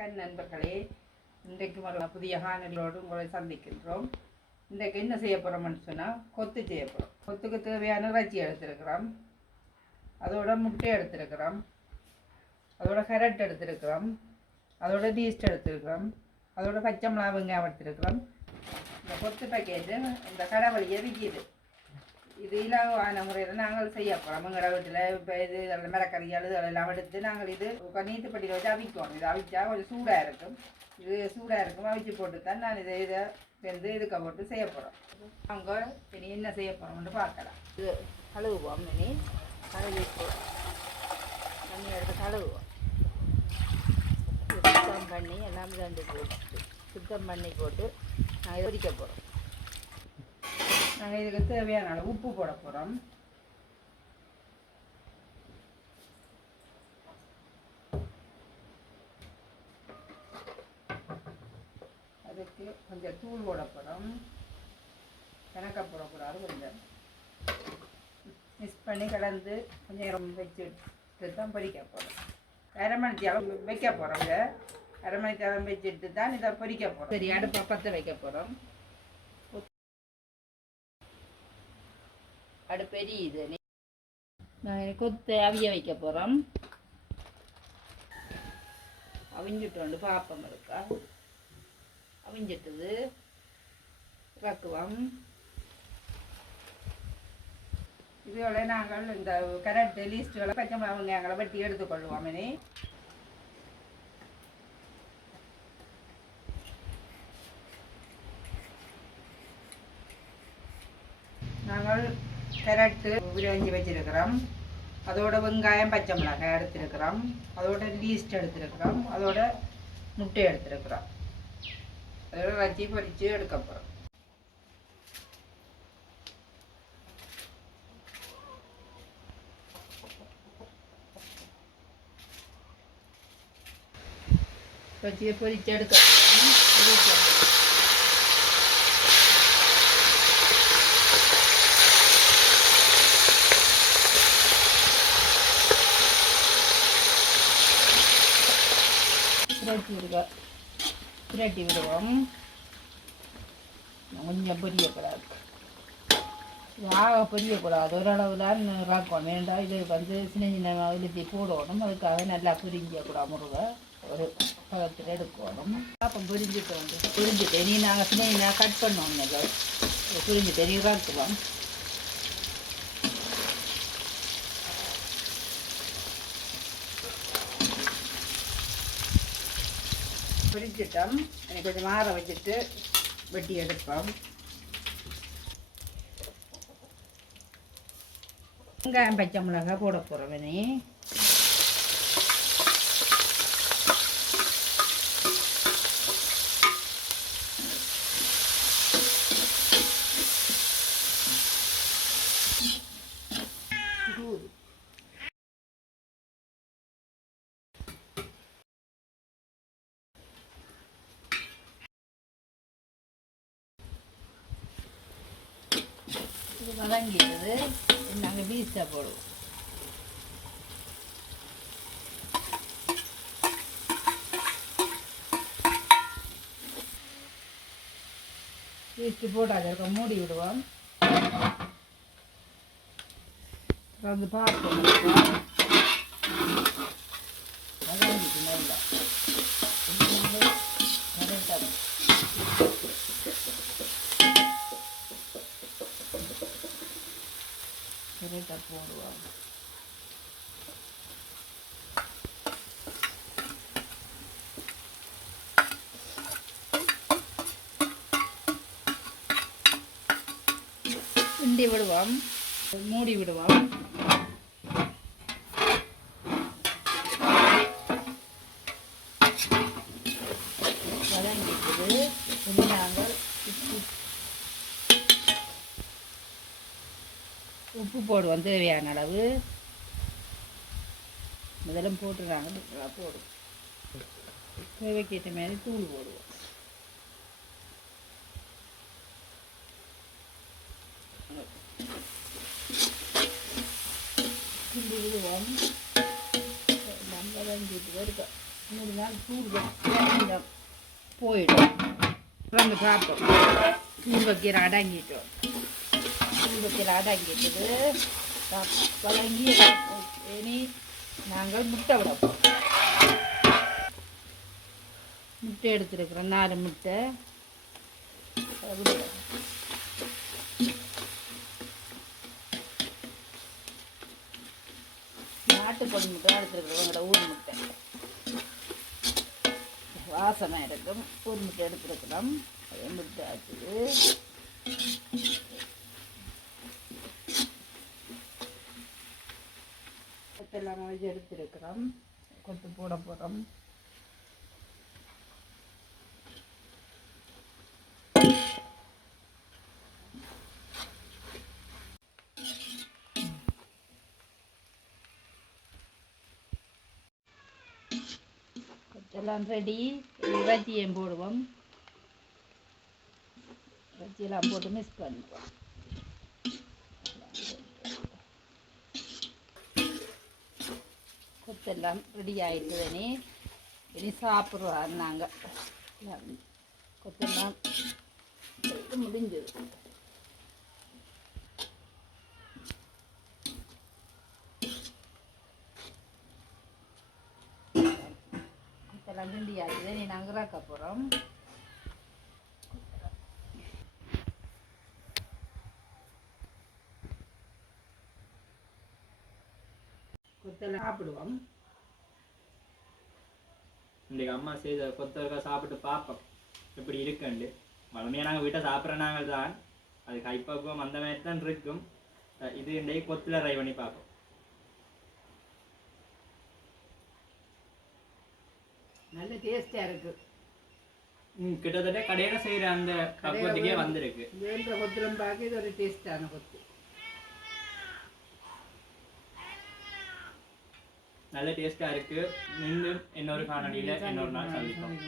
வணக்கம் நண்பர்களே, இன்றைக்கு ஒரு புதிய காணொலியோடு உங்களை சந்திக்கின்றோம். இன்றைக்கு என்ன செய்ய போகிறோம்னு சொன்னால் கொத்து செய்ய போகிறோம். கொத்துக்கு தேவையான இறைச்சி எடுத்துருக்கிறோம், அதோட முட்டை எடுத்துருக்கிறோம், அதோட கேரட் எடுத்துருக்கிறோம், அதோட டீஸ்ட் எடுத்துருக்கிறோம், அதோட பச்சை மிளகா வெங்காயம் எடுத்துருக்கிறோம். இந்த கொத்து பேக்கேஜ் இந்த கடை வழியே விற்கிது. இது இலவான முறையில் நாங்கள் செய்ய போகிறோம். எங்களோட வீட்டில் இப்போ இது மிளகறி அதெல்லாம் எடுத்து நாங்கள் இது நீத்துப்பட்டியில் வச்சு அவிக்குவோம். இது அவிச்சா கொஞ்சம் சூடாக இருக்கும். இது சூடாக இருக்கும், அவிச்சு போட்டு தான் நான் இதை வந்து இதுக்க போட்டு செய்ய போகிறோம். அவங்க இனி என்ன செய்ய போகிறோம்னு பார்க்கலாம். இது கழுவுவோம். இனி கழுவி தண்ணி எடுத்து கழுவுவோம். சுத்தம் பண்ணி எல்லாம் ரெண்டு போட்டு சுத்தம் பண்ணி போட்டு நான் இதை பொரிக்க போகிறோம். நாங்கள் இதுக்கு தேவையான அளவு உப்பு போட போகிறோம். அதுக்கு கொஞ்சம் தூள் போட போகிறோம். கணக்க போடக்கூடாது, கொஞ்சம் மிக்ஸ் பண்ணி கலந்து கொஞ்சம் நேரம் வச்சுட்டு தான் பொரிக்க போகிறோம். அரை மணி நேரம் வைக்க போகிறோங்க. அரை மணி நேரம் வச்சுட்டு தான் இதை பொரிக்க போகிறோம். சரி, அடுப்பை பற்ற வைக்க போகிறோம். அடுப்பெரியுது. நான் கொத்து அவிய வைக்க போகிறோம். அவிஞ்சிட்டு வந்து பார்ப்போம். இருக்கா அவிஞ்சிட்டுது, இறக்குவோம். இதோட நாங்கள் இந்த கரெக்ட் லீஸ்ட்டுகளை பச்சை மிளகாய் எங்களை வெட்டி எடுத்துக்கொள்வோம். இனி நாங்கள் கேரட்டு விரைஞ்சி வச்சிருக்கிறோம், அதோட வெங்காயம் பச்சை மிளகாய் எடுத்துருக்கிறோம், அதோட லீஸ்ட் எடுத்துருக்கிறோம், அதோட முட்டை எடுத்துருக்கிறோம். அதோட வச்சு பொரித்து எடுக்க போகிறோம். வச்சு பொரித்து எடுக்க புரட்டி விடுவோம். கொஞ்சம் பொரியக்கூடாது, பொரியக்கூடாது, ஓரளவு தான் இறக்கும். வேண்டாம், இது வந்து சின்ன சின்ன இழுத்தி போடணும். அதுக்காக நல்லா புரிஞ்சக்கூடாது. முருகை ஒரு பதத்தில் எடுக்கணும். அப்போ புரிஞ்சுட்டு நீ நாங்கள் சின்ன சின்ன கட் பண்ணோம். நல்லா புரிஞ்சுட்டு நீ இறக்குவோம். பொரிச்சிட்டோம். எனக்கு கொஞ்சம் மாற வச்சுட்டு வெட்டி எடுப்போம். வெங்காயம் பச்சை மிளகாய் போட போகிறோம். இனி வதங்கிடுது. நாங்கள் பீஸா போடுவோம். பீஸ்ட்டு போட்டு அதை மூடி விடுவோம். வந்து பார்ப்போம். வதங்கிட்டு நல்லா கரெக்டாக கரெக்டாக போடுவாங்க. கிண்டி விடுவோம், மூடி விடுவோம். வதங்கிக்குது. நாங்கள் உப்பு போடுவோம் தேவையான அளவு. முதலும் போட்டுறாங்க போடுவோம். தேவைக்கேற்ற மாதிரி தூள் போடுவோம். கிண்டி விடுவோம். நம்ம வதங்கிட்டு வருது. மூணு நாள் தூள் கொஞ்சம் போயிடும். வந்து பார்ப்போம். தூள் வைக்கிற அடங்கிட்டோம். தூள் வைக்கிற அடங்கிட்டது வழங்கி இனி நாங்கள் முட்டை விடப்போம். முட்டை எடுத்துருக்குறோம், 4 முட்டை. நாட்டுக்கோழி முட்டை தான் எடுத்துருக்குறோம். எங்களோட ஊர் முட்டை வாசமாக இருக்கும். ஊர் முட்டை எடுத்துருக்குறோம். அதே முட்டை ஆச்சுது. கொத்தெல்லாம் வச்சு எடுத்துருக்குறோம். கொத்து போட போகிறோம். எல்லாம் ரெடி. இறைச்சியும் போடுவோம். இறைச்சியெல்லாம் போட்டு மிக்ஸ் பண்ணுவோம். கொத்தெல்லாம் ரெடி ஆகிடுதுனே. இனி சாப்பிடுவோம். நாங்கள் கொத்தெல்லாம் முடிஞ்சது. கொத்தெல்லாம் ரெடி ஆகிடுது. நீ நாங்கள் இறக்க போகிறோம். கொத்தெல்லாம் சாப்பிடுவோம். இன்றைக்கு அம்மா செய்த கொத்தவரக்காய் சாப்பிட்டு பார்ப்போம் எப்படி இருக்குண்டு. வளமையாக நாங்கள் வீட்டை சாப்பிட்ற நாங்கள் தான். அது கைப்பக்குவம் அந்த மாதிரி தான் இருக்கும். இது இன்றைக்கு கொத்தில் ட்ரை பண்ணி பார்ப்போம். நல்ல டேஸ்டாக இருக்குது. கிட்டத்தட்ட கடையில் செய்கிற அந்த பக்குவத்துக்கே வந்திருக்கு. வேண்ட கொத்திலும் பார்க்க இது ஒரு டேஸ்டான கொத்து. நல்ல டேஸ்ட்டாக இருக்குது. இன்னும் இன்னொரு காணொலியில் இன்னொரு நாள் சந்திப்போம்.